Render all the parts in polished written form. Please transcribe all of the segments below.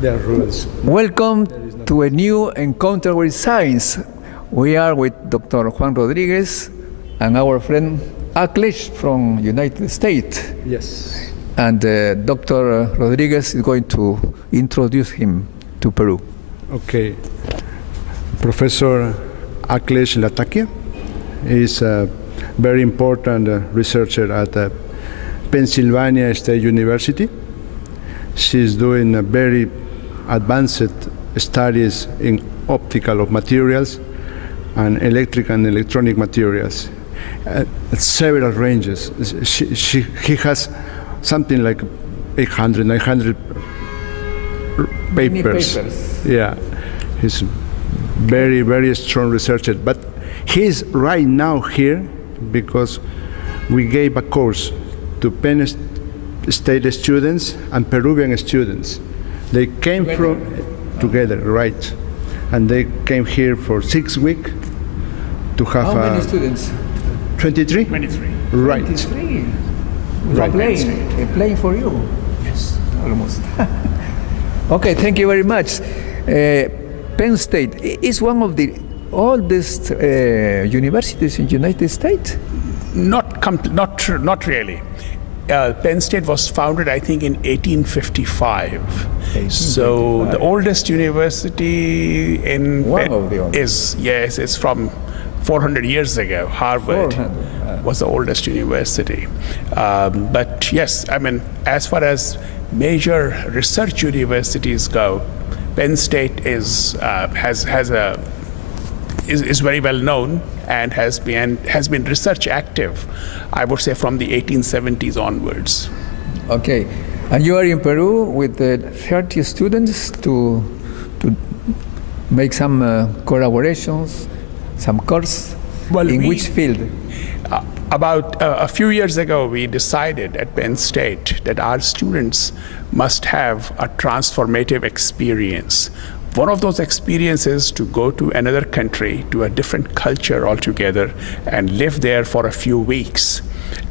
There are rules. Welcome to a new encounter with science. We are with Dr. Juan Rodriguez and our friend Aklesh from United States. Yes. And Dr. Rodriguez is going to introduce him to Peru. Okay. Professor Aklesh Latakia is a very important researcher at Pennsylvania State University. She's doing a very advanced studies in optical materials and electric and electronic materials at several ranges. He has something like 800, 900 papers. Yeah, he's very, very strong researcher. But he's right now here because we gave a course to Penn State students and Peruvian students. They came together, right? And they came here for 6 weeks to have. How many students? 23? 23. Right. 23. Right. A plane for you. Yes. Almost. Okay, thank you very much. Penn State is one of the oldest universities in the United States. Not really. Penn State was founded, I think, in 1855. So the oldest university in Penn is from 400 years ago. Harvard was the oldest university. But yes, I mean, as far as major research universities go, Penn State is very well known and has been research active, I would say, from the 1870s onwards. Okay, and you are in Peru with 30 students to make some collaborations, some course. Well, in which field? About a few years ago, we decided at Penn State that our students must have a transformative experience. One of those experiences to go to another country, to a different culture altogether, and live there for a few weeks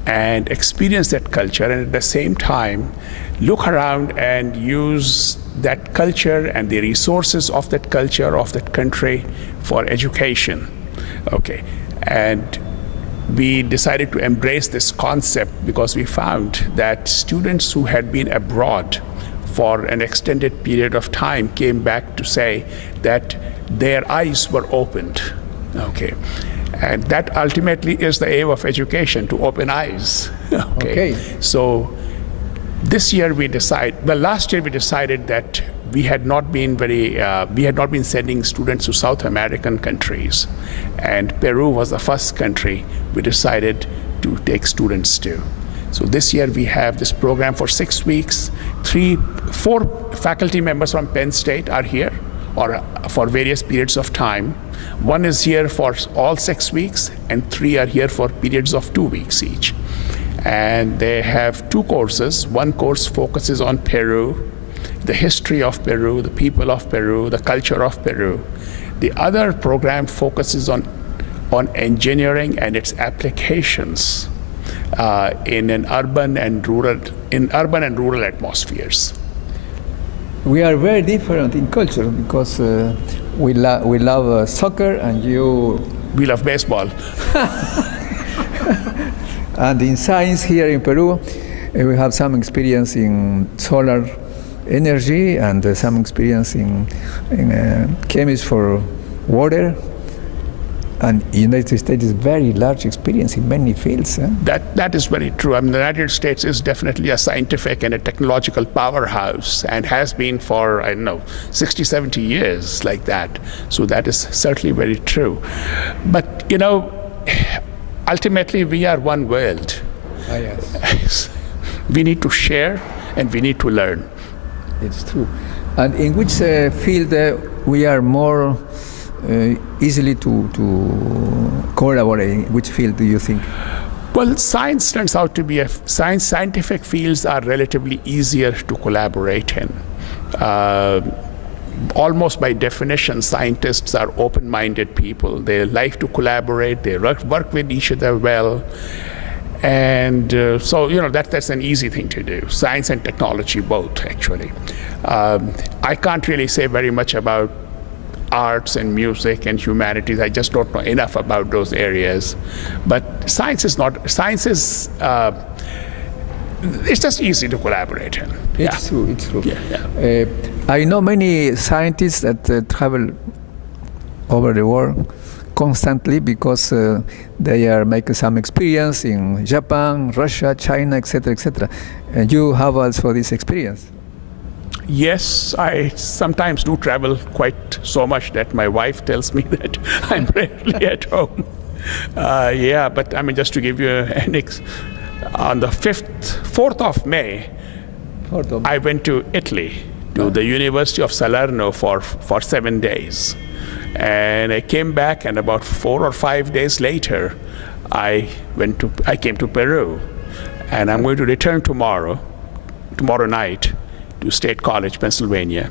and experience that culture, and at the same time look around and use that culture and the resources of that culture, of that country, for education. Okay, and we decided to embrace this concept because we found that students who had been abroad for an extended period of time came back to say that their eyes were opened. Okay, and that ultimately is the aim of education, to open eyes. Okay. So this year last year we decided that we had not been sending students to South American countries, and Peru was the first country we decided to take students to. So this year we have this program for 6 weeks. 4 faculty members from Penn State are here, or for various periods of time. 1 is here for all 6 weeks, and 3 are here for periods of 2 weeks each. And they have 2 courses. One course focuses on Peru, the history of Peru, the people of Peru, the culture of Peru. The other program focuses on engineering and its applications in urban and rural atmospheres. We are very different in culture because we love soccer, and we love baseball. And in science here in Peru, we have some experience in solar energy and some experience in chemistry for water. And the United States is very large experience in many fields. That is very true. I mean, the United States is definitely a scientific and a technological powerhouse, and has been for, 60, 70 years like that. So that is certainly very true. But, ultimately we are one world. Yes. We need to share and we need to learn. It's true. And in which field we are more easily to collaborate? Which field do you think? Well, science turns out to be scientific fields are relatively easier to collaborate in. Almost by definition, scientists are open-minded people. They like to collaborate, they work with each other well. And so, that's an easy thing to do. Science and technology both, actually. I can't really say very much about arts and music and humanities. I just don't know enough about those areas. But science is, it's just easy to collaborate in. It's true, it's true. Yeah. I know many scientists that travel over the world constantly because they are making some experience in Japan, Russia, China, etc., etc. And you have also this experience. Yes, I sometimes do travel quite so much that my wife tells me that I'm rarely at home. But I mean, just to give you on the 4th of May, I went to Italy, to the University of Salerno for 7 days. And I came back, and about 4 or 5 days later, I came to Peru. And I'm going to return tomorrow night, to State College, Pennsylvania.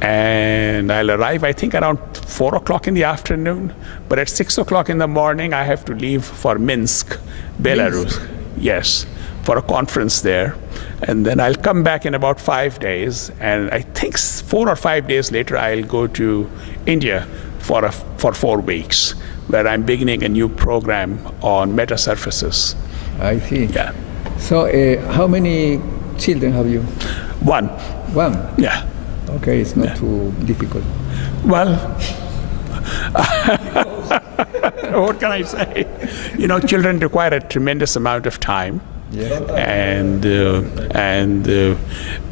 And I'll arrive, I think, around 4 o'clock in the afternoon. But at 6 o'clock in the morning, I have to leave for Minsk, Belarus. Yes, for a conference there. And then I'll come back in about 5 days. And I think 4 or 5 days later, I'll go to India for 4 weeks, where I'm beginning a new program on metasurfaces. I see. Yeah. So how many children have you? One. Yeah. Okay, it's not too difficult. Well, what can I say? Children require a tremendous amount of time. Yeah. And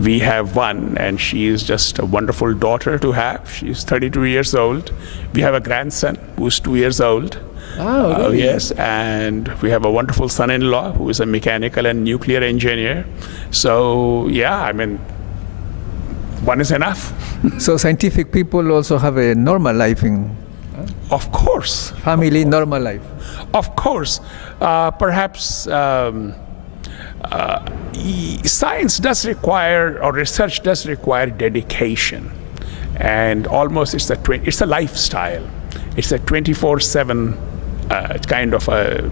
we have one, and she is just a wonderful daughter to have. She's 32 years old. We have a grandson who's 2 years old. Oh, really? Yes, and we have a wonderful son-in-law who is a mechanical and nuclear engineer. So, I mean, one is enough. So scientific people also have a normal life in Of course. family, normal life. Of course. Perhaps science does require, or research does require dedication. And almost it's a lifestyle. It's a 24/7 kind of a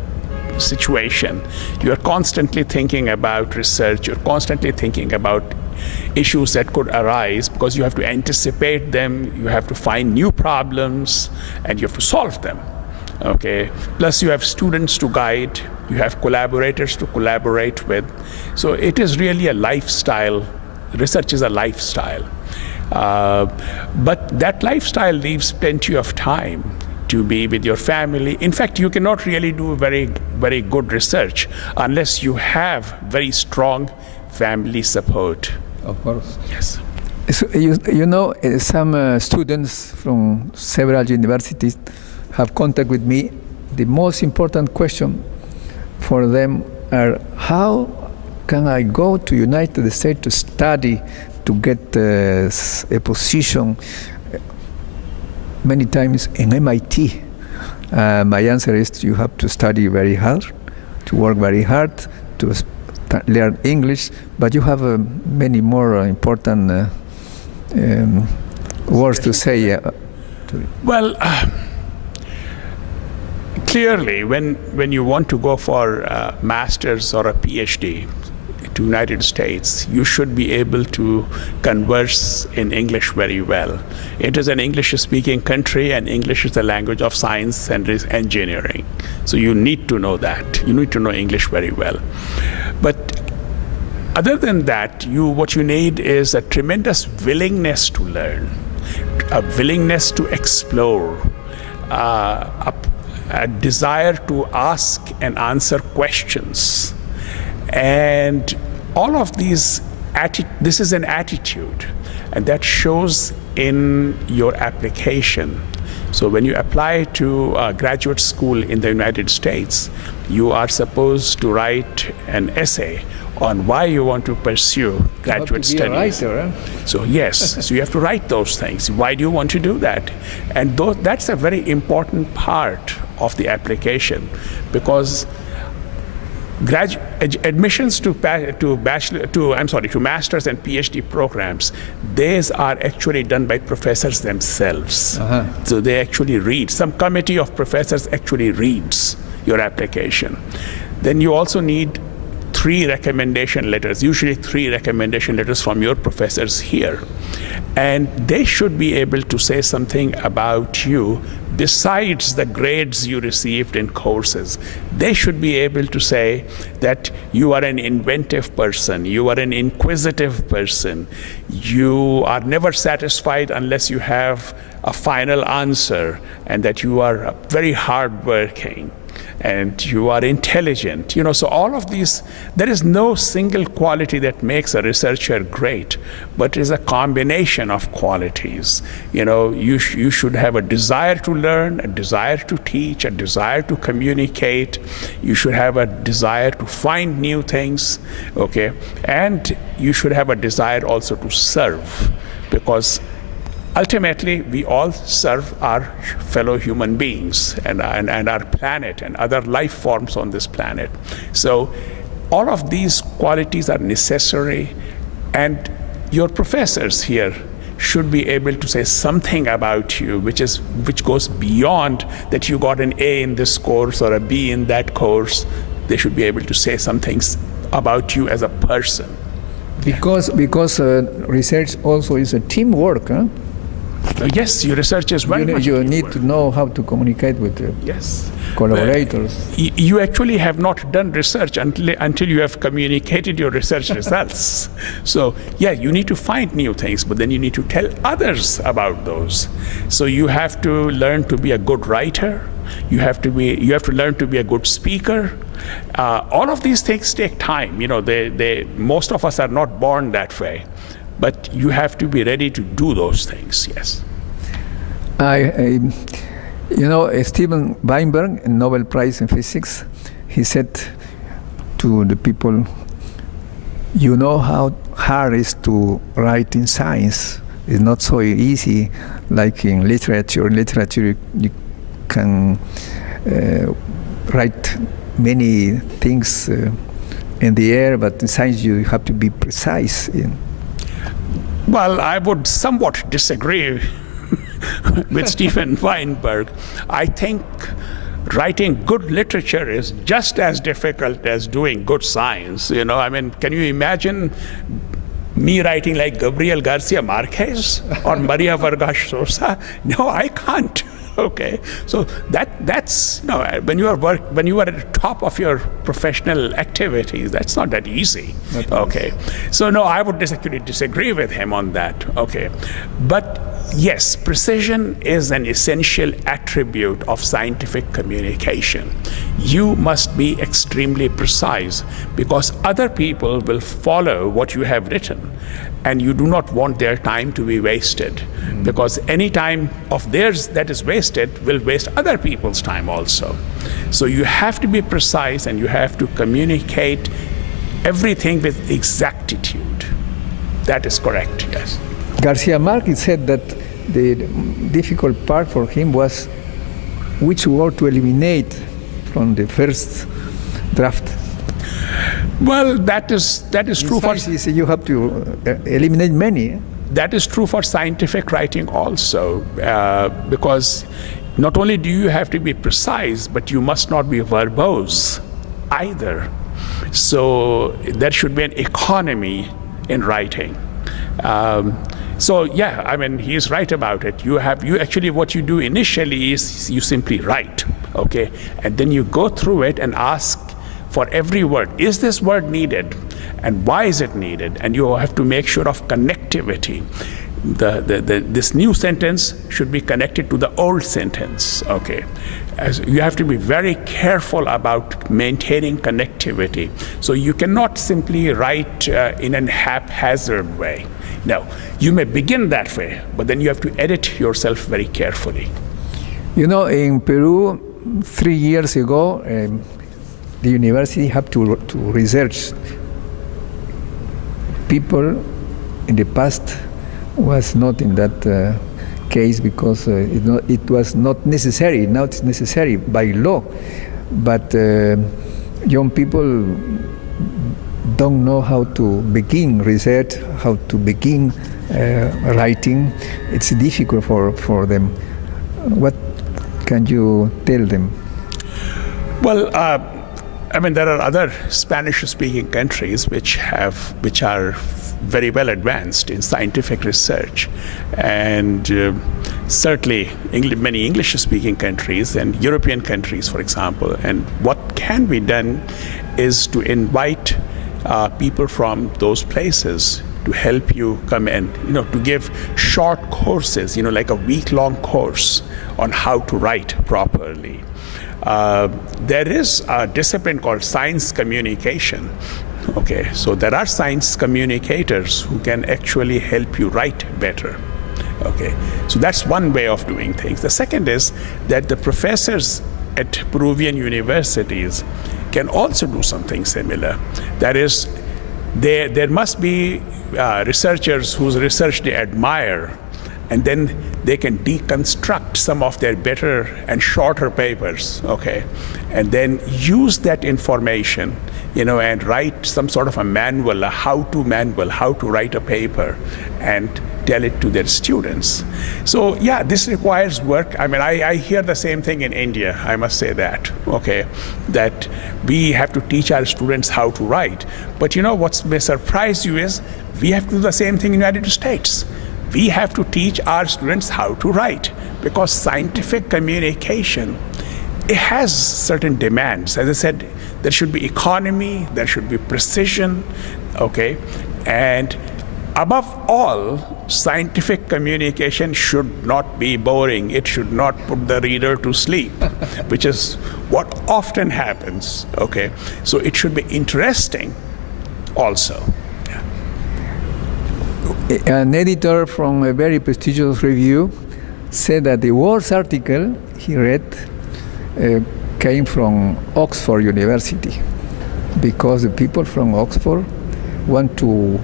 situation. You're constantly thinking about research. You're constantly thinking about issues that could arise, because you have to anticipate them. You have to find new problems, and you have to solve them. Okay. Plus, you have students to guide. You have collaborators to collaborate with. So it is really a lifestyle. Research is a lifestyle. But that lifestyle leaves plenty of time to be with your family. In fact, you cannot really do very, very good research unless you have very strong family support. Of course. Yes. So some students from several universities have contact with me. The most important question for them are, how can I go to United States to study, to get a position many times in MIT? My answer is, you have to study very hard, to work very hard, to learn English, but you have many more important words to say. Well, clearly, when you want to go for a master's or a PhD to United States, you should be able to converse in English very well. It is an English-speaking country, and English is the language of science and engineering. So you need to know that. You need to know English very well. But other than that, what you need is a tremendous willingness to learn, a willingness to explore, a desire to ask and answer questions. And all of these, this is an attitude, and that shows in your application. So when you apply to graduate school in the United States, you are supposed to write an essay on why you want to pursue graduate studies. You have to be a writer, huh? So yes, so you have to write those things. Why do you want to do that? And that's a very important part of the application, because admissions to master's and PhD programs, these are actually done by professors themselves. So they actually read. Some committee of professors actually reads your application. then you also need 3 recommendation letters, usually 3 recommendation letters from your professors here. And they should be able to say something about you besides the grades you received in courses. They should be able to say that you are an inventive person, you are an inquisitive person, you are never satisfied unless you have a final answer, and that you are very hardworking and you are intelligent. So all of these, there is no single quality that makes a researcher great, but it is a combination of qualities. You should have a desire to learn, a desire to teach, a desire to communicate. You should have a desire to find new things, okay? And you should have a desire also to serve, because ultimately, we all serve our fellow human beings and our planet and other life forms on this planet. So all of these qualities are necessary, and your professors here should be able to say something about you which goes beyond that you got an A in this course or a B in that course. They should be able to say some things about you as a person. Because research also is a teamwork, huh? Yes, your research is very much you need to know how to communicate with yes. collaborators. You actually have not done research until you have communicated your research results. So yeah, you need to find new things, but then you need to tell others about those. So you have to learn to be a good writer. You have to learn to be a good speaker. All of these things take time. Most of us are not born that way. But you have to be ready to do those things, yes. Steven Weinberg, Nobel Prize in Physics, he said to the people, how hard it is to write in science. It's not so easy like in literature. In literature, you can write many things in the air, but in science you have to be precise. Well, I would somewhat disagree with Stephen Weinberg. I think writing good literature is just as difficult as doing good science. Can you imagine me writing like Gabriel Garcia Marquez or Maria Vargas Llosa? No, I can't. Okay, so that's when you are at the top of your professional activities, that's not that easy. Okay, so no, I would disagree with him on that. Okay, but yes, precision is an essential attribute of scientific communication. You must be extremely precise because other people will follow what you have written, and you do not want their time to be wasted, because any time of theirs that is wasted will waste other people's time also. So you have to be precise and you have to communicate everything with exactitude. That is correct, yes. Garcia Marquez said that the difficult part for him was which word to eliminate from the first draft. Well, that is true for science. You have to eliminate many. That is true for scientific writing also, because not only do you have to be precise, but you must not be verbose either. So there should be an economy in writing. So yeah, he's right about it. You actually what you do initially is you simply write, okay, and then you go through it and ask for every word, is this word needed, and why is it needed? And you have to make sure of connectivity. This new sentence should be connected to the old sentence, okay. You have to be very careful about maintaining connectivity. So you cannot simply write in a haphazard way. No, you may begin that way, but then you have to edit yourself very carefully. In Peru, 3 years ago, the university had to research. People in the past was not in that case because it was not necessary. Now it's necessary by law. But young people don't know how to begin research, how to begin writing. It's difficult for them. What can you tell them? Well, I mean, there are other Spanish-speaking countries which are very well advanced in scientific research, and certainly many English-speaking countries and European countries, for example. And what can be done is to invite people from those places to help you come in, to give short courses, like a week-long course on how to write properly. There is a discipline called science communication. Okay, so there are science communicators who can actually help you write better. Okay, so that's one way of doing things. The second is that the professors at Peruvian universities can also do something similar. That is, there must be researchers whose research they admire, and then they can deconstruct some of their better and shorter papers, okay, and then use that information, and write some sort of a manual, a how-to manual, how to write a paper, and tell it to their students. So yeah, this requires work. I mean, I hear the same thing in India, I must say that, okay, that we have to teach our students how to write. But what may surprise you is we have to do the same thing in the United States. We have to teach our students how to write, because scientific communication, it has certain demands. As I said, there should be economy, there should be precision, okay? And above all, scientific communication should not be boring. It should not put the reader to sleep, which is what often happens, okay? So it should be interesting also. An editor from a very prestigious review said that the worst article he read came from Oxford University, because the people from Oxford want to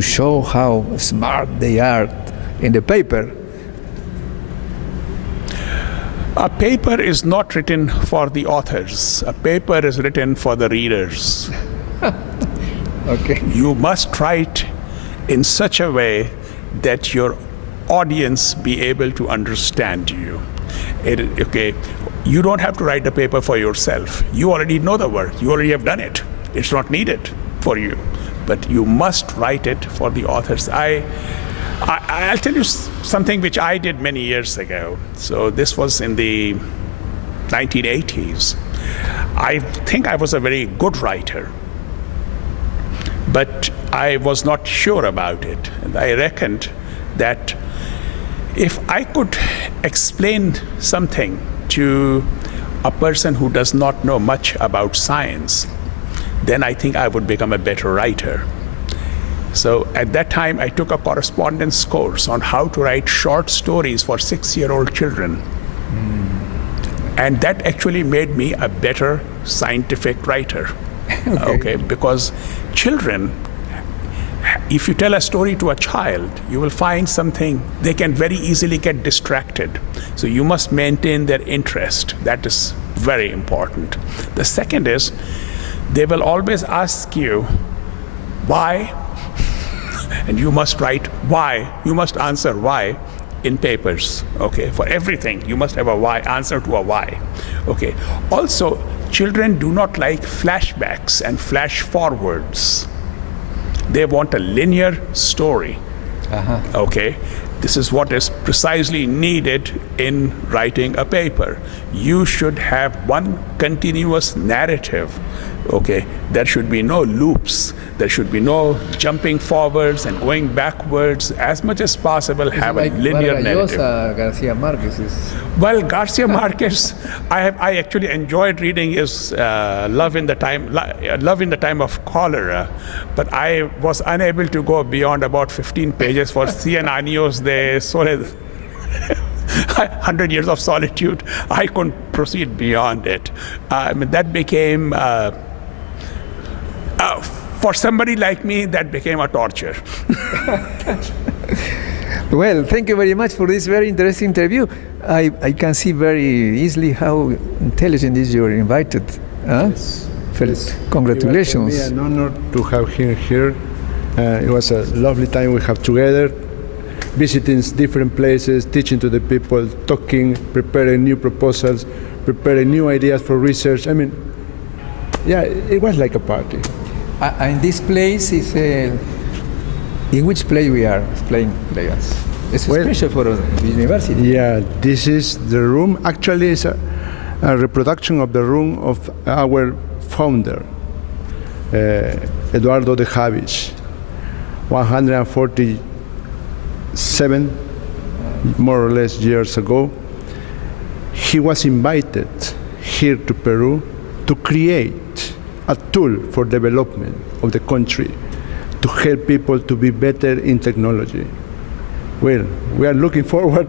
show how smart they are in the paper. A paper is not written for the authors. A paper is written for the readers. Okay. You must write in such a way that your audience be able to understand you. Okay, you don't have to write the paper for yourself. You already know the work. You already have done it. It's not needed for you. But you must write it for the authors. I'll tell you something which I did many years ago. So this was in the 1980s. I think I was a very good writer, but I was not sure about it. And I reckoned that if I could explain something to a person who does not know much about science, then I think I would become a better writer. So at that time, I took a correspondence course on how to write short stories for 6-year-old children. And that actually made me a better scientific writer. Okay, because children, if you tell a story to a child, you will find something, they can very easily get distracted. So you must maintain their interest. That is very important. The second is, they will always ask you, why? And you must write why. You must answer why in papers, okay? For everything, you must have a why, answer to a why, okay? Also, children do not like flashbacks and flash forwards. They want a linear story, okay? This is what is precisely needed in writing a paper. You should have one continuous narrative, okay? There should be no loops. There should be no jumping forwards and going backwards. As much as possible, have a linear narrative. Garcia Marquez is... Well, Garcia Marquez, I actually enjoyed reading his Love in the Time of Cholera, but I was unable to go beyond about 15 pages for Cien Años de Soledad. 100 Years of Solitude. I couldn't proceed beyond it. That became, for somebody like me, that became a torture. Well, thank you very much for this very interesting interview. I can see very easily how intelligent is your invited. Yes. Congratulations. It was an honor to have him here. It was a lovely time we have together, visiting different places, teaching to the people, talking, preparing new proposals, preparing new ideas for research. I mean, Yeah, it was like a party. And this place is in which place we are playing us? It's Well- special for the university. Yeah, this is the room. Actually, it's a reproduction of the room of our founder, Eduardo de Javis, 147, more or less, years ago. He was invited here to Peru to create a tool for development of the country, to help people to be better in technology. Well, we are looking forward.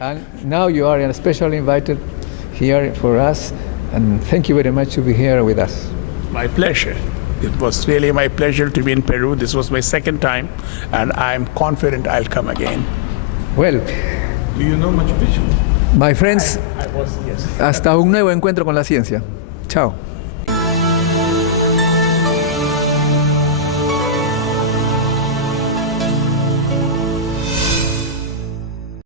And now you are especially invited here for us, and thank you very much to be here with us. My pleasure. It was really my pleasure to be in Peru. This was my second time, and I'm confident I'll come again. Well, Do you know Machu Picchu? my friends, I was, yes. hasta un nuevo encuentro con la ciencia. Chao.